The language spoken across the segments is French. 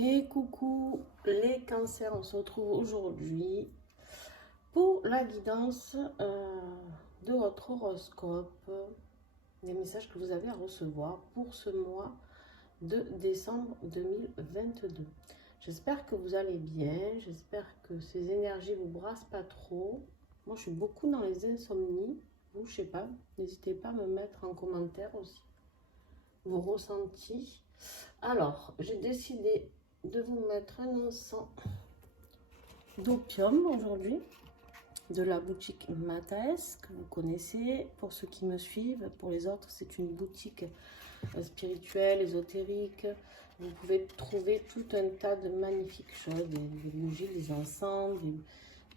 Et coucou les cancers, on se retrouve aujourd'hui pour la guidance de votre horoscope, des messages que vous avez à recevoir pour ce mois de décembre 2022. J'espère que vous allez bien, j'espère que ces énergies vous brassent pas trop. Moi je suis beaucoup dans les insomnies, vous je sais pas, n'hésitez pas à me mettre en commentaire aussi vos ressentis. Alors j'ai décidé de vous mettre un encens d'opium aujourd'hui de la boutique Mataes que vous connaissez pour ceux qui me suivent. Pour les autres, c'est une boutique spirituelle, ésotérique. Vous pouvez trouver tout un tas de magnifiques choses, des bougies, des encens,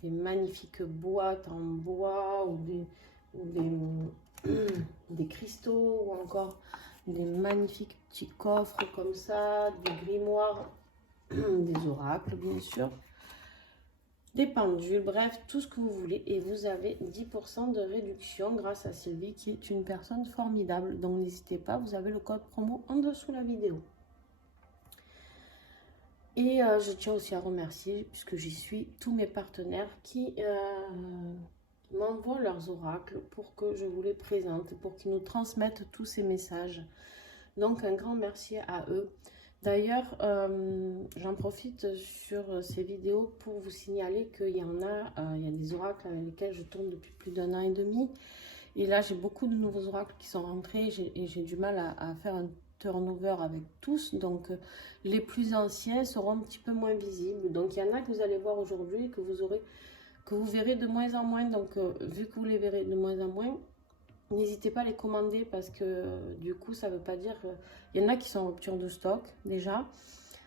des magnifiques boîtes en bois ou des cristaux ou encore des magnifiques petits coffres comme ça, des grimoires, des oracles bien sûr, des pendules, bref, tout ce que vous voulez. Et vous avez 10% de réduction grâce à Sylvie qui est une personne formidable. Donc n'hésitez pas, vous avez le code promo en dessous de la vidéo. Et je tiens aussi à remercier, puisque j'y suis, tous mes partenaires qui m'envoient leurs oracles pour que je vous les présente, pour qu'ils nous transmettent tous ces messages. Donc un grand merci à eux. D'ailleurs, j'en profite sur ces vidéos pour vous signaler qu'il y en a, il y a des oracles avec lesquels je tourne depuis plus d'1 an et demi. Et là, j'ai beaucoup de nouveaux oracles qui sont rentrés et j'ai du mal à faire un turnover avec tous. Donc, les plus anciens seront un petit peu moins visibles. Donc, il y en a que vous allez voir aujourd'hui, que vous verrez de moins en moins. Donc, vu que vous les verrez de moins en moins, n'hésitez pas à les commander parce que du coup, ça ne veut pas dire... Il y en a qui sont en rupture de stock déjà.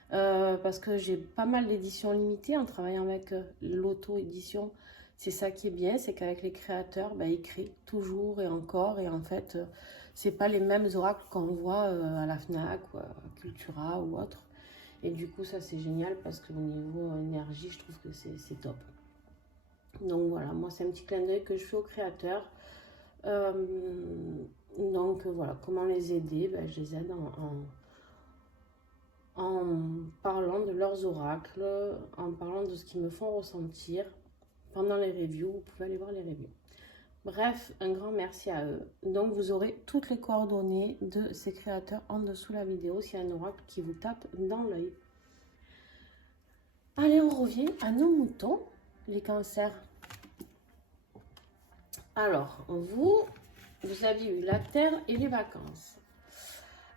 Parce que j'ai pas mal d'éditions limitées en travaillant avec l'auto-édition. C'est ça qui est bien, c'est qu'avec les créateurs, ils créent toujours et encore. Et en fait, c'est pas les mêmes oracles qu'on voit à la FNAC ou à Cultura ou autre. Et du coup, ça c'est génial parce qu'au niveau énergie, je trouve que c'est top. Donc voilà, moi c'est un petit clin d'œil que je fais aux créateurs. Donc voilà, comment les aider, je les aide en parlant de leurs oracles, en parlant de ce qu'ils me font ressentir pendant les reviews. Vous pouvez aller voir les reviews. Bref, un grand merci à eux. Donc vous aurez toutes les coordonnées de ces créateurs en dessous de la vidéo s'il y a un oracle qui vous tape dans l'œil. Allez, on revient à nos moutons, les cancers. Alors, vous avez eu la Terre et les vacances.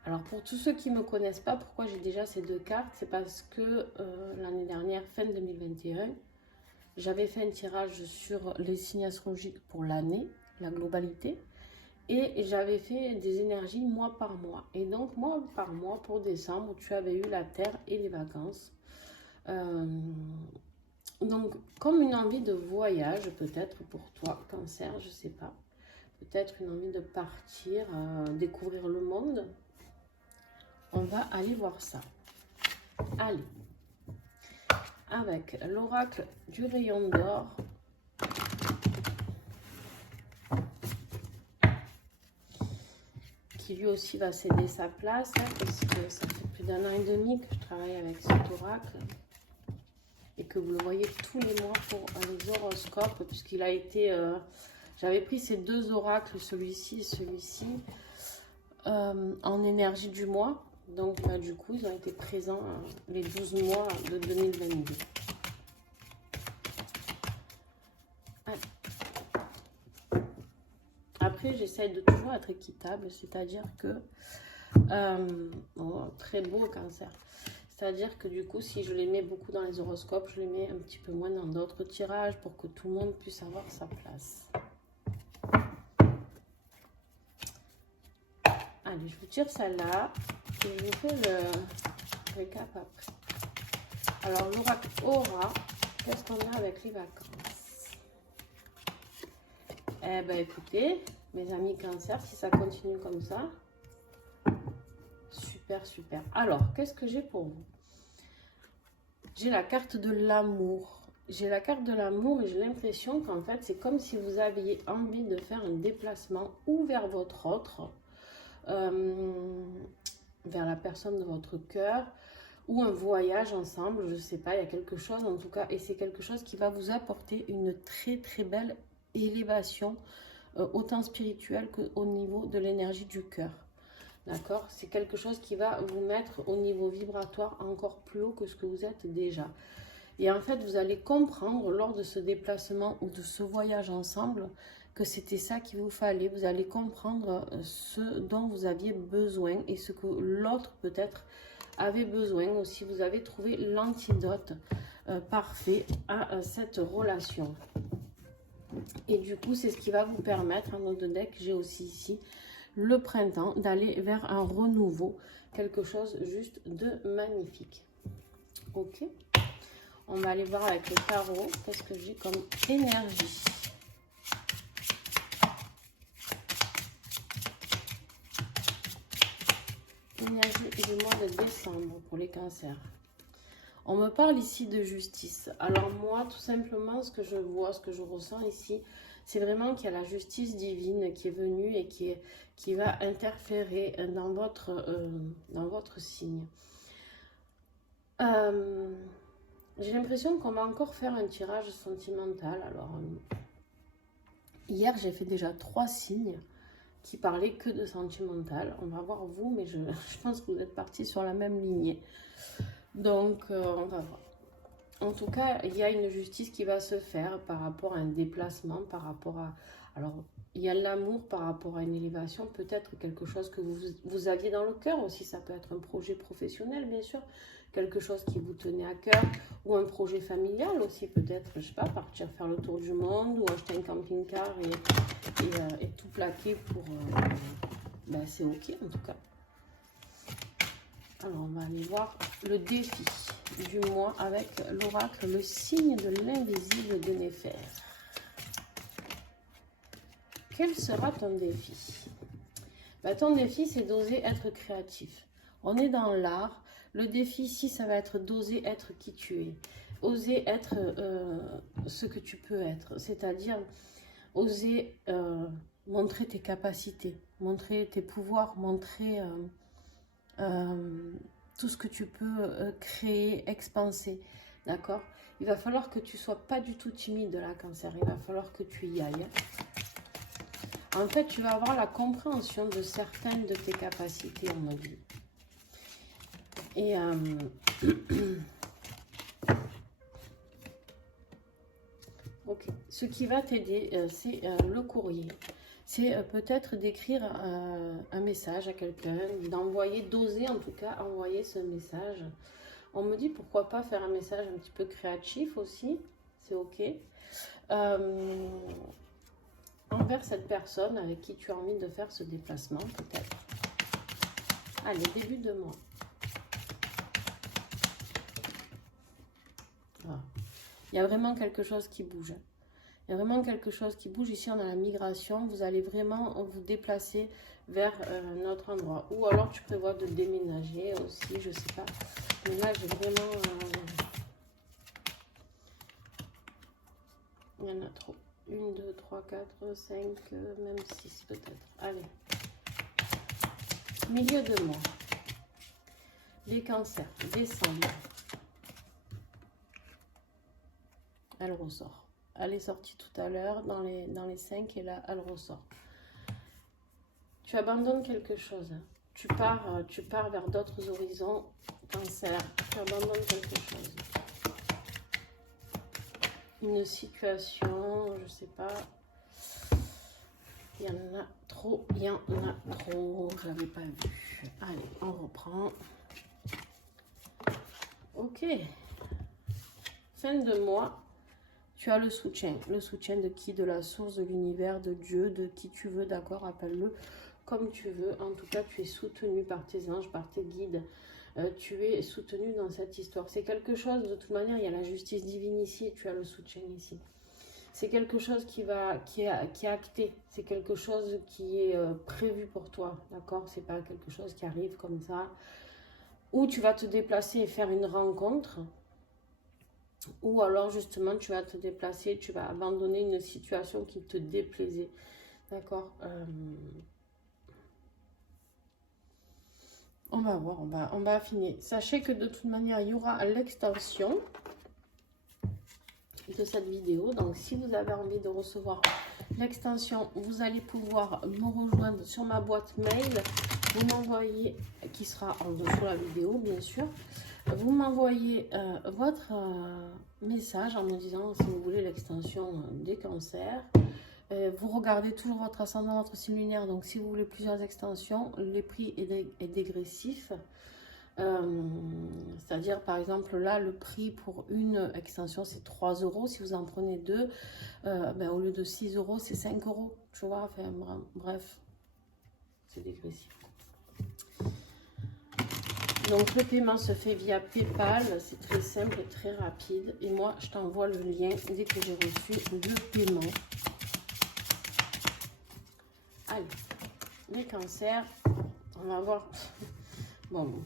Alors, pour tous ceux qui ne me connaissent pas, pourquoi j'ai déjà ces deux cartes, c'est parce que l'année dernière, fin 2021, j'avais fait un tirage sur les signes astrologiques pour l'année, la globalité, et j'avais fait des énergies mois par mois. Et donc, mois par mois, pour décembre, tu avais eu la Terre et les vacances. Donc, comme une envie de voyage, peut-être pour toi, cancer, je sais pas. Peut-être une envie de partir, découvrir le monde. On va aller voir ça. Allez. Avec l'oracle du rayon d'or. Qui lui aussi va céder sa place. Parce que ça fait plus d'1 an et demi que je travaille avec cet oracle. Et que vous le voyez tous les mois pour les horoscopes. Puisqu'il a été... j'avais pris ces deux oracles, celui-ci et celui-ci, en énergie du mois. Donc, du coup, ils ont été présents les 12 mois de 2022. Allez. Après, j'essaye de toujours être équitable, c'est-à-dire que... très beau cancer. C'est-à-dire que du coup, si je les mets beaucoup dans les horoscopes, je les mets un petit peu moins dans d'autres tirages pour que tout le monde puisse avoir sa place. Allez, je vous tire celle-là et je vous fais le récap après. Alors, l'oracle aura, qu'est-ce qu'on a avec les vacances? Eh bien, écoutez, mes amis cancer, si ça continue comme ça, super, super. Alors, qu'est-ce que j'ai pour vous? J'ai la carte de l'amour. J'ai la carte de l'amour, mais j'ai l'impression qu'en fait, c'est comme si vous aviez envie de faire un déplacement ou vers votre autre, vers la personne de votre cœur, ou un voyage ensemble, je ne sais pas, il y a quelque chose en tout cas, et c'est quelque chose qui va vous apporter une très très belle élévation, autant spirituelle qu'au niveau de l'énergie du cœur. D'accord? C'est quelque chose qui va vous mettre au niveau vibratoire encore plus haut que ce que vous êtes déjà. Et en fait, vous allez comprendre lors de ce déplacement ou de ce voyage ensemble que c'était ça qu'il vous fallait. Vous allez comprendre ce dont vous aviez besoin et ce que l'autre peut-être avait besoin aussi. Vous avez trouvé l'antidote parfait à cette relation. Et du coup, c'est ce qui va vous permettre, un autre deck, j'ai aussi ici, le printemps, d'aller vers un renouveau. Quelque chose juste de magnifique. Ok. On va aller voir avec le tarot, qu'est-ce que j'ai comme énergie. Énergie du mois de décembre pour les cancers. On me parle ici de justice. Alors moi, tout simplement, ce que je vois, ce que je ressens ici, c'est vraiment qu'il y a la justice divine qui est venue et qui va interférer dans votre signe. J'ai l'impression qu'on va encore faire un tirage sentimental. Alors, hier, j'ai fait déjà 3 signes qui parlaient que de sentimental. On va voir vous, mais je pense que vous êtes partis sur la même lignée. Donc, on va voir. En tout cas, il y a une justice qui va se faire par rapport à un déplacement, par rapport à... Alors, il y a l'amour par rapport à une élévation, peut-être quelque chose que vous aviez dans le cœur aussi. Ça peut être un projet professionnel, bien sûr, quelque chose qui vous tenait à cœur, ou un projet familial aussi, peut-être, je sais pas, partir faire le tour du monde, ou acheter un camping-car et tout plaquer pour... ben, c'est ok, en tout cas. Alors, on va aller voir le défi du mois avec l'oracle, le signe de l'invisible de Néfer. Quel sera ton défi? Ben, ton défi, c'est d'oser être créatif. On est dans l'art. Le défi ici, ça va être d'oser être qui tu es. Oser être ce que tu peux être. C'est-à-dire oser montrer tes capacités, montrer tes pouvoirs, montrer... tout ce que tu peux créer, expanser, d'accord? Il va falloir que tu sois pas du tout timide de la cancer, il va falloir que tu y ailles. En fait, tu vas avoir la compréhension de certaines de tes capacités, on m'a dit. Et ok, ce qui va t'aider, c'est le courrier. C'est peut-être d'écrire un message à quelqu'un, d'envoyer, d'oser en tout cas envoyer ce message. On me dit pourquoi pas faire un message un petit peu créatif aussi, c'est ok. Envers cette personne avec qui tu as envie de faire ce déplacement peut-être. Allez, début de mois. Voilà. Il y a vraiment quelque chose qui bouge. Il y a vraiment quelque chose qui bouge. Ici, on a la migration. Vous allez vraiment vous déplacer vers un autre endroit. Ou alors, tu prévois de déménager aussi, je sais pas. Mais là, j'ai vraiment... il y en a trop. 1, 2, 3, 4, 5, même 6 peut-être. Allez. Milieu de mois. Les cancers. Décembre. Elle ressort. Elle est sortie tout à l'heure dans les 5 et là, elle ressort. Tu abandonnes quelque chose. Tu pars vers d'autres horizons. Cancer, tu abandonnes quelque chose. Une situation, je sais pas. Il y en a trop, il y en a trop. Je l'avais pas vu. Allez, on reprend. Ok. Fin de mois. Tu as le soutien. Le soutien de qui? De la source, de l'univers, de Dieu, de qui tu veux, d'accord? Appelle-le comme tu veux. En tout cas, tu es soutenu par tes anges, par tes guides. Tu es soutenu dans cette histoire. C'est quelque chose, de toute manière, il y a la justice divine ici et tu as le soutien ici. C'est quelque chose qui est acté. C'est quelque chose qui est prévu pour toi, d'accord? C'est pas quelque chose qui arrive comme ça. Ou tu vas te déplacer et faire une rencontre. Ou alors justement tu vas te déplacer, tu vas abandonner une situation qui te déplaisait. D'accord? On va voir, on va affiner. Sachez que de toute manière, il y aura l'extension de cette vidéo. Donc, si vous avez envie de recevoir l'extension, vous allez pouvoir me rejoindre sur ma boîte mail. Vous m'envoyez, qui sera en dessous de la vidéo, bien sûr. Vous m'envoyez votre message en me disant si vous voulez l'extension des cancers. Vous regardez toujours votre ascendant, votre signe lunaire. Donc, si vous voulez plusieurs extensions, le prix est dégressif. C'est-à-dire, par exemple, là, le prix pour une extension, c'est 3 €. Si vous en prenez deux, ben, au lieu de 6 €, c'est 5 €. Tu vois, enfin, bref, c'est dégressif. Donc, le paiement se fait via PayPal. C'est très simple et très rapide. Et moi, je t'envoie le lien dès que j'ai reçu le paiement. Allez, les cancers, on va voir. Bon,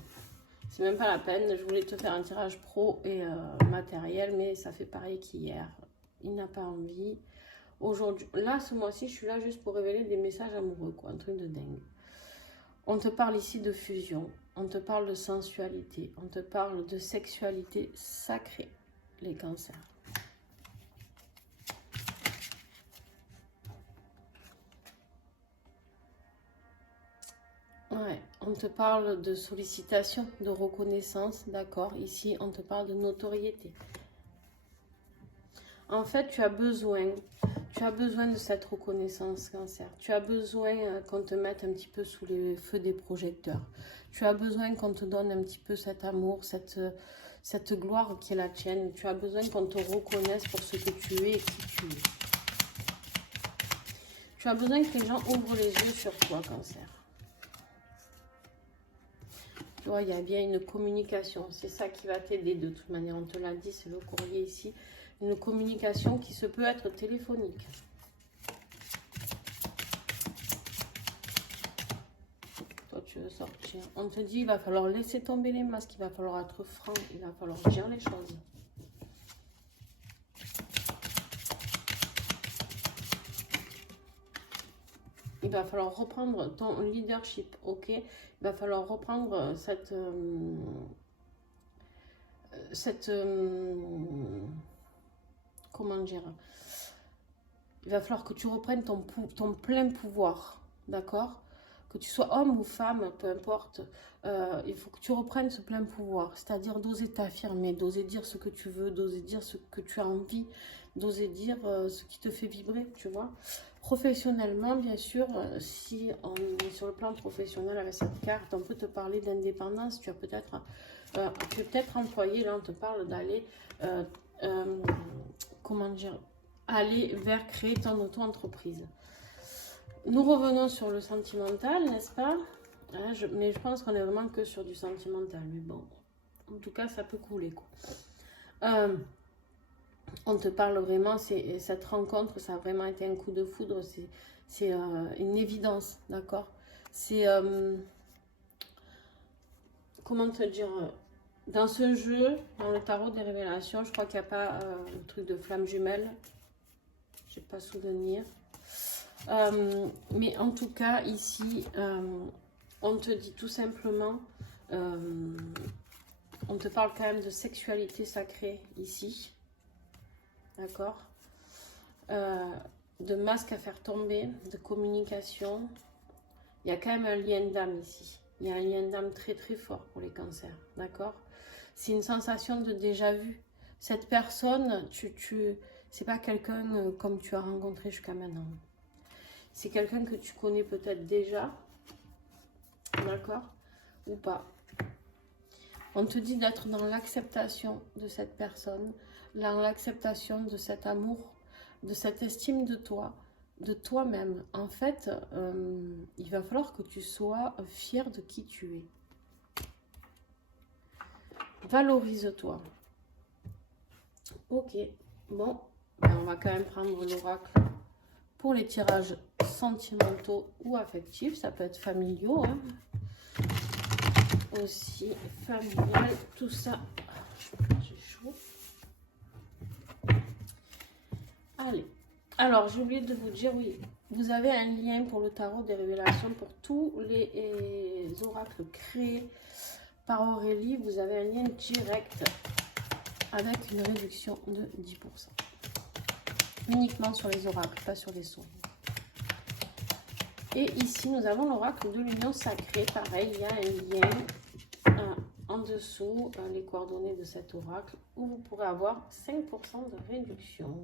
c'est même pas la peine. Je voulais te faire un tirage pro et matériel, mais ça fait pareil qu'hier. Il n'a pas envie. Aujourd'hui, là, ce mois-ci, je suis là juste pour révéler des messages amoureux, quoi. Un truc de dingue. On te parle ici de fusion. On te parle de sensualité. On te parle de sexualité sacrée, les cancers. Ouais, on te parle de sollicitation, de reconnaissance, d'accord. Ici, on te parle de notoriété. En fait, tu as besoin de cette reconnaissance, cancer. Tu as besoin qu'on te mette un petit peu sous les feux des projecteurs. Tu as besoin qu'on te donne un petit peu cet amour, cette gloire qui est la tienne. Tu as besoin qu'on te reconnaisse pour ce que tu es et qui tu es. Tu as besoin que les gens ouvrent les yeux sur toi, cancer. Tu vois, il y a bien une communication. C'est ça qui va t'aider de toute manière. On te l'a dit, c'est le courrier ici. Une communication qui se peut être téléphonique. Toi, tu veux sortir. On te dit, il va falloir laisser tomber les masques. Il va falloir être franc. Il va falloir dire les choses. Il va falloir reprendre ton leadership, ok? Il va falloir reprendre comment dire? Il va falloir que tu reprennes ton plein pouvoir, d'accord? Que tu sois homme ou femme, peu importe, il faut que tu reprennes ce plein pouvoir, c'est-à-dire d'oser t'affirmer, d'oser dire ce que tu veux, d'oser dire ce que tu as envie, d'oser dire ce qui te fait vibrer, tu vois. Professionnellement, bien sûr, si on est sur le plan professionnel avec cette carte, on peut te parler d'indépendance. Tu es peut-être employé, là on te parle d'aller, comment dire, aller vers créer ton auto-entreprise. Nous revenons sur le sentimental, n'est-ce pas? Hein, mais je pense qu'on est vraiment que sur du sentimental, mais bon, en tout cas ça peut couler, quoi. On te parle vraiment, cette rencontre, ça a vraiment été un coup de foudre, c'est une évidence, d'accord? C'est, comment te dire, dans ce jeu, dans le tarot des révélations, je crois qu'il n'y a pas le truc de flamme jumelle, je n'ai pas souvenir. Mais en tout cas, ici, on te dit tout simplement, on te parle quand même de sexualité sacrée ici. D'accord, de masque à faire tomber, de communication. Il y a quand même un lien d'âme ici. Il y a un lien d'âme très très fort pour les cancers. D'accord, c'est une sensation de déjà vu. Cette personne, c'est pas quelqu'un comme tu as rencontré jusqu'à maintenant. C'est quelqu'un que tu connais peut-être déjà. D'accord, ou pas. On te dit d'être dans l'acceptation de cette personne, dans l'acceptation de cet amour, de cette estime de toi, de toi-même. En fait, il va falloir que tu sois fier de qui tu es. Valorise-toi. Ok, bon, ben on va quand même prendre l'oracle pour les tirages sentimentaux ou affectifs. Ça peut être familiaux, hein. Aussi familial, tout ça. J'ai chaud. Allez, alors j'ai oublié de vous dire, oui, Vous avez un lien pour le tarot des révélations, pour tous les oracles créés par Aurélie. Vous avez un lien direct avec une réduction de 10%. Uniquement sur les oracles, pas sur les sons. Et ici, nous avons l'oracle de l'union sacrée. Pareil, il y a un lien en dessous, les coordonnées de cet oracle, où vous pourrez avoir 5% de réduction.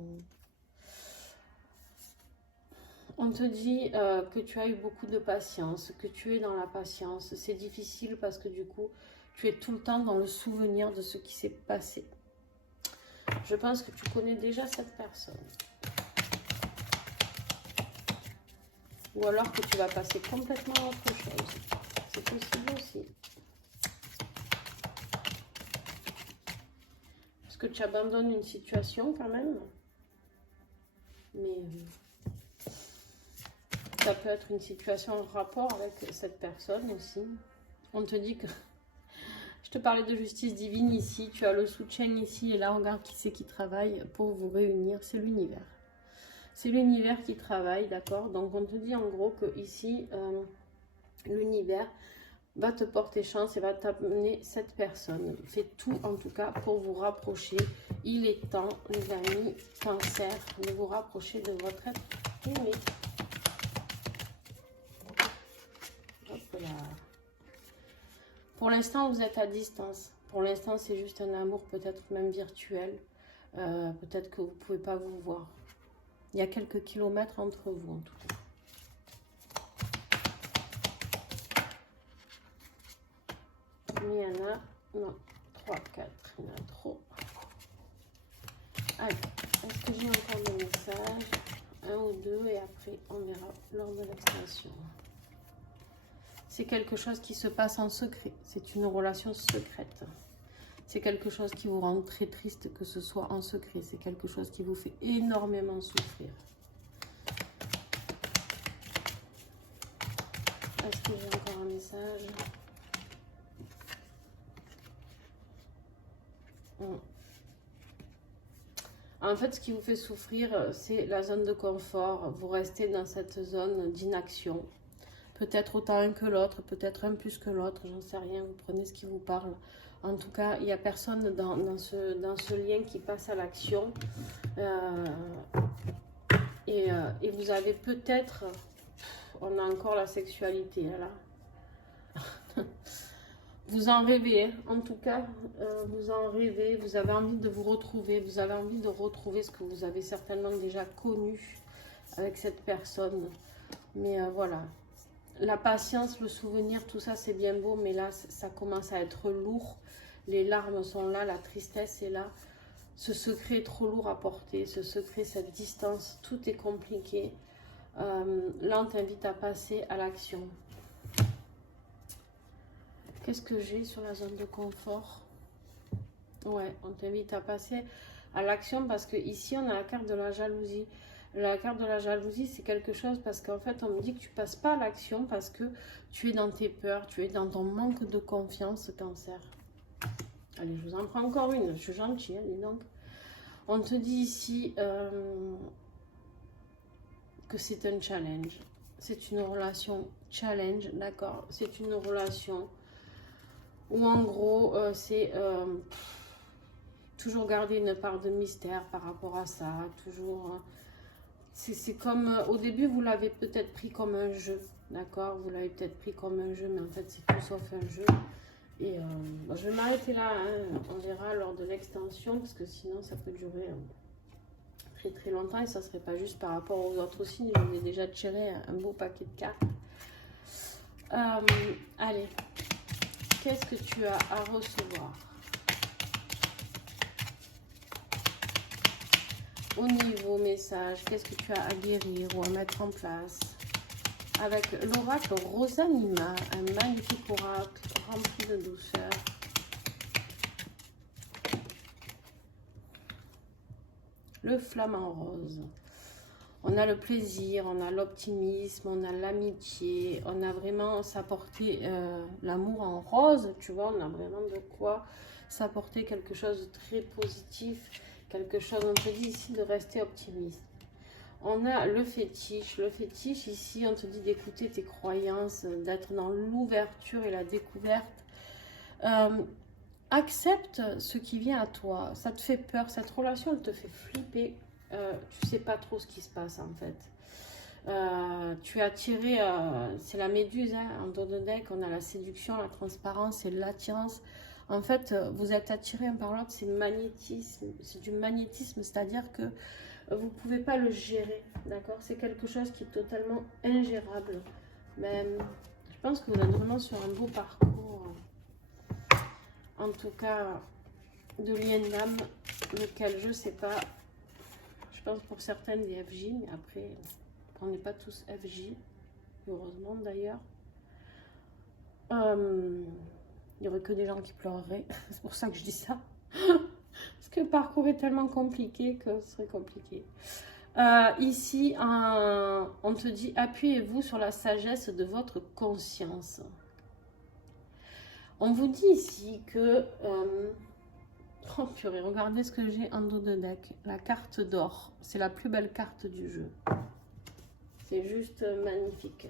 On te dit que tu as eu beaucoup de patience, que tu es dans la patience. C'est difficile parce que du coup, tu es tout le temps dans le souvenir de ce qui s'est passé. Je pense que tu connais déjà cette personne. Ou alors que tu vas passer complètement à autre chose. C'est possible aussi. Parce que tu abandonnes une situation quand même. Mais ça peut être une situation en rapport avec cette personne aussi. On te dit que... Je te parlais de justice divine ici. Tu as le soutien ici. Et là, regarde qui c'est qui travaille pour vous réunir. C'est l'univers. C'est l'univers qui travaille, d'accord? Donc, on te dit en gros que ici, l'univers va te porter chance et va t'amener cette personne. Faites tout, en tout cas, pour vous rapprocher. Il est temps, les amis, Cancer, de vous rapprocher de votre être aimé. Hop là. Pour l'instant, vous êtes à distance. Pour l'instant, c'est juste un amour, peut-être même virtuel. Peut-être que vous ne pouvez pas vous voir. Il y a quelques kilomètres entre vous, en tout cas. Mais il y en a, non, 3, 4, il y en a trop. Allez, est-ce que j'ai encore des messages? Un ou deux, et après, on verra lors de l'extension. C'est quelque chose qui se passe en secret. C'est une relation secrète. C'est quelque chose qui vous rend très triste que ce soit en secret. C'est quelque chose qui vous fait énormément souffrir. Est-ce que j'ai encore un message? En fait, ce qui vous fait souffrir, c'est la zone de confort. Vous restez dans cette zone d'inaction. Peut-être autant un que l'autre, peut-être un plus que l'autre, j'en sais rien. Vous prenez ce qui vous parle. En tout cas, il n'y a personne dans ce lien qui passe à l'action. Et vous avez peut-être... On a encore la sexualité, là. Vous en rêvez, hein. En tout cas, vous en rêvez. Vous avez envie de vous retrouver. Vous avez envie de retrouver ce que vous avez certainement déjà connu avec cette personne. Mais voilà. La patience, le souvenir, tout ça, c'est bien beau. Mais là, ça commence à être lourd. Les larmes sont là, la tristesse est là. Ce secret est trop lourd à porter. Ce secret, cette distance, tout est compliqué. Là, on t'invite à passer à l'action. Qu'est-ce que j'ai sur la zone de confort? Ouais, on t'invite à passer à l'action parce que ici, on a la carte de la jalousie. La carte de la jalousie, c'est quelque chose parce qu'en fait, on me dit que tu passes pas à l'action parce que tu es dans tes peurs, tu es dans ton manque de confiance, Cancer. Allez, je vous en prends encore une. Je suis gentille, allez donc. On te dit ici que c'est un challenge. C'est une relation challenge, d'accord? C'est une relation où en gros, c'est toujours garder une part de mystère par rapport à ça. Toujours, c'est comme, au début, vous l'avez peut-être pris comme un jeu, d'accord? Vous l'avez peut-être pris comme un jeu, mais en fait, c'est tout sauf un jeu. Et je vais m'arrêter là, hein. On verra lors de l'extension, parce que sinon, ça peut durer très très longtemps. Et ça ne serait pas juste par rapport aux autres signes. Je vous ai déjà tiré un beau paquet de cartes. Allez. Qu'est-ce que tu as à recevoir au niveau message? Qu'est-ce que tu as à guérir ou à mettre en place? Avec l'oracle Rosanima, un magnifique oracle rempli de douceur. Le flamant rose. On a le plaisir, on a l'optimisme, on a l'amitié, on a vraiment s'apporter l'amour en rose, tu vois, on a vraiment de quoi s'apporter quelque chose de très positif, quelque chose, on te dit ici de rester optimiste. On a le fétiche. Le fétiche, ici, on te dit d'écouter tes croyances, d'être dans l'ouverture et la découverte. Accepte ce qui vient à toi. Ça te fait peur. Cette relation, elle te fait flipper. Tu sais pas trop ce qui se passe, en fait. Tu es attiré, c'est la méduse, hein, en dos de deck. On a la séduction, la transparence et l'attirance. En fait, vous êtes attiré un par l'autre. C'est magnétisme. C'est du magnétisme, c'est-à-dire que vous ne pouvez pas le gérer, d'accord? C'est quelque chose qui est totalement ingérable. Mais je pense que vous êtes vraiment sur un beau parcours, en tout cas, de lien d'âme, lequel je ne sais pas. Je pense pour certaines des FJ, mais après, on n'est pas tous FJ, heureusement d'ailleurs. Il n'y aurait que des gens qui pleureraient, c'est pour ça que je dis ça. Parce que le parcours est tellement compliqué que ce serait compliqué. Ici, on te dit, appuyez-vous sur la sagesse de votre conscience. On vous dit ici que... oh purée, regardez ce que j'ai en dos de deck. La carte d'or. C'est la plus belle carte du jeu. C'est juste magnifique.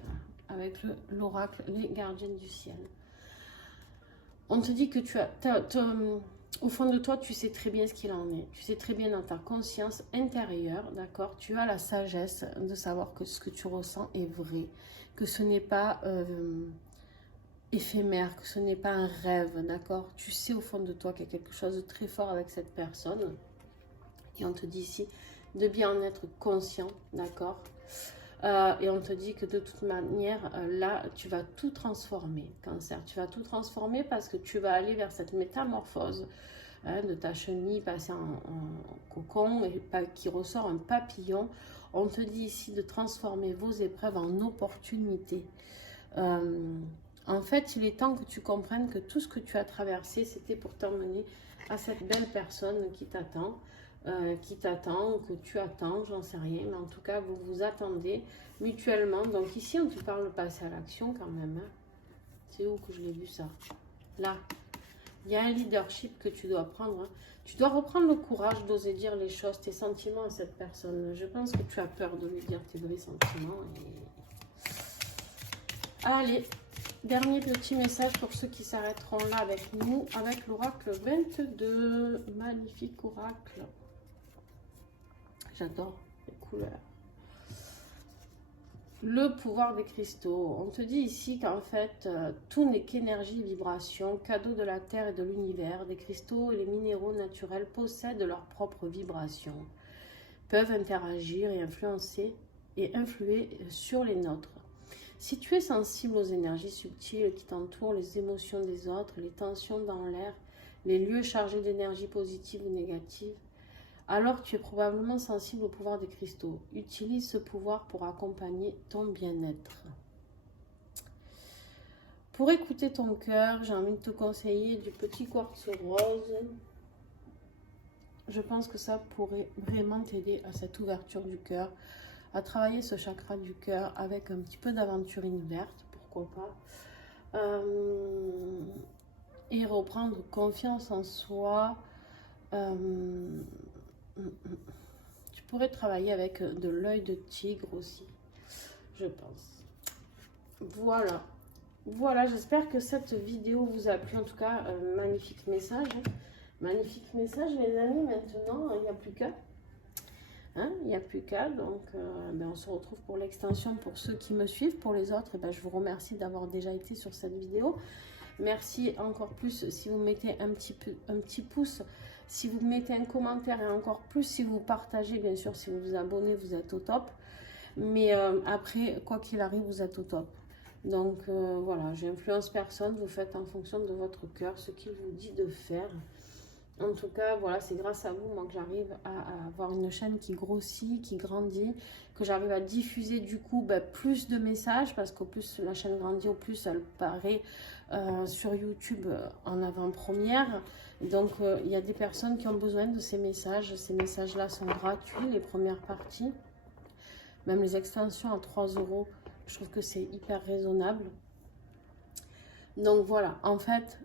Avec l'oracle, les gardiennes du ciel. On te dit que tu as... au fond de toi, tu sais très bien ce qu'il en est. Tu sais très bien dans ta conscience intérieure, d'accord? Tu as la sagesse de savoir que ce que tu ressens est vrai. Que ce n'est pas éphémère, que ce n'est pas un rêve, d'accord? Tu sais au fond de toi qu'il y a quelque chose de très fort avec cette personne. Et on te dit ici de bien en être conscient, d'accord? Et on te dit que de toute manière, là, tu vas tout transformer, Cancer. Tu vas tout transformer parce que tu vas aller vers cette métamorphose, hein, de ta chenille passer en cocon et qui ressort un papillon. On te dit ici de transformer vos épreuves en opportunités. En fait, il est temps que tu comprennes que tout ce que tu as traversé, c'était pour t'emmener à cette belle personne qui t'attend. Ou que tu attends, j'en sais rien, mais en tout cas vous vous attendez mutuellement. Donc ici on te parle de passer à l'action quand même, hein. C'est où que je l'ai vu ça? Là, il y a un leadership que tu dois prendre, hein. Tu dois reprendre le courage d'oser dire les choses, tes sentiments à cette personne. Je pense que tu as peur de lui dire tes vrais sentiments. Allez, dernier petit message pour ceux qui s'arrêteront là avec nous, avec l'oracle 22. Magnifique oracle. J'adore les couleurs. Le pouvoir des cristaux. On te dit ici qu'en fait, tout n'est qu'énergie, vibration, cadeau de la terre et de l'univers. Les cristaux et les minéraux naturels possèdent leurs propres vibrations, peuvent interagir et influer sur les nôtres. Si tu es sensible aux énergies subtiles qui t'entourent, les émotions des autres, les tensions dans l'air, les lieux chargés d'énergie positive ou négative, alors tu es probablement sensible au pouvoir des cristaux. Utilise ce pouvoir pour accompagner ton bien-être. Pour écouter ton cœur, j'ai envie de te conseiller du petit quartz rose. Je pense que ça pourrait vraiment t'aider à cette ouverture du cœur, à travailler ce chakra du cœur avec un petit peu d'aventurine verte, pourquoi pas. Et reprendre confiance en soi. Tu pourrais travailler avec de l'œil de tigre aussi, je pense. Voilà. Voilà, j'espère que cette vidéo vous a plu. En tout cas, magnifique message. Magnifique message, les amis. Maintenant, il n'y a plus qu'à. Hein, il n'y a plus qu'à. Donc, on se retrouve pour l'extension pour ceux qui me suivent. Pour les autres, je vous remercie d'avoir déjà été sur cette vidéo. Merci encore plus si vous mettez un petit pouce. Si vous mettez un commentaire et encore plus si vous partagez, bien sûr, si vous vous abonnez, vous êtes au top. Mais après, quoi qu'il arrive, vous êtes au top. Donc voilà, j'influence personne, vous faites en fonction de votre cœur ce qu'il vous dit de faire. En tout cas, voilà, c'est grâce à vous, moi, que j'arrive à avoir une chaîne qui grossit, qui grandit, que j'arrive à diffuser du coup plus de messages, parce qu'au plus la chaîne grandit, au plus elle paraît sur YouTube en avant-première. Donc, il y a des personnes qui ont besoin de ces messages. Ces messages-là sont gratuits, les premières parties. Même les extensions à 3 €, je trouve que c'est hyper raisonnable. Donc, voilà. En fait,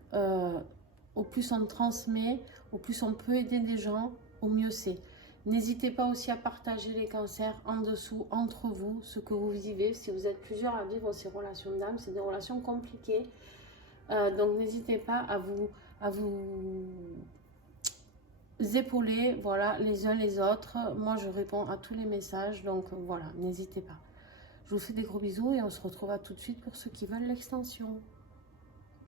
au plus on transmet, au plus on peut aider des gens, au mieux c'est. N'hésitez pas aussi à partager les cancers en dessous, entre vous, ce que vous vivez. Si vous êtes plusieurs à vivre ces relations d'âme, c'est des relations compliquées. Donc n'hésitez pas à vous épauler, voilà, les uns les autres. Moi, je réponds à tous les messages, donc voilà, n'hésitez pas. Je vous fais des gros bisous et on se retrouve à tout de suite pour ceux qui veulent l'extension.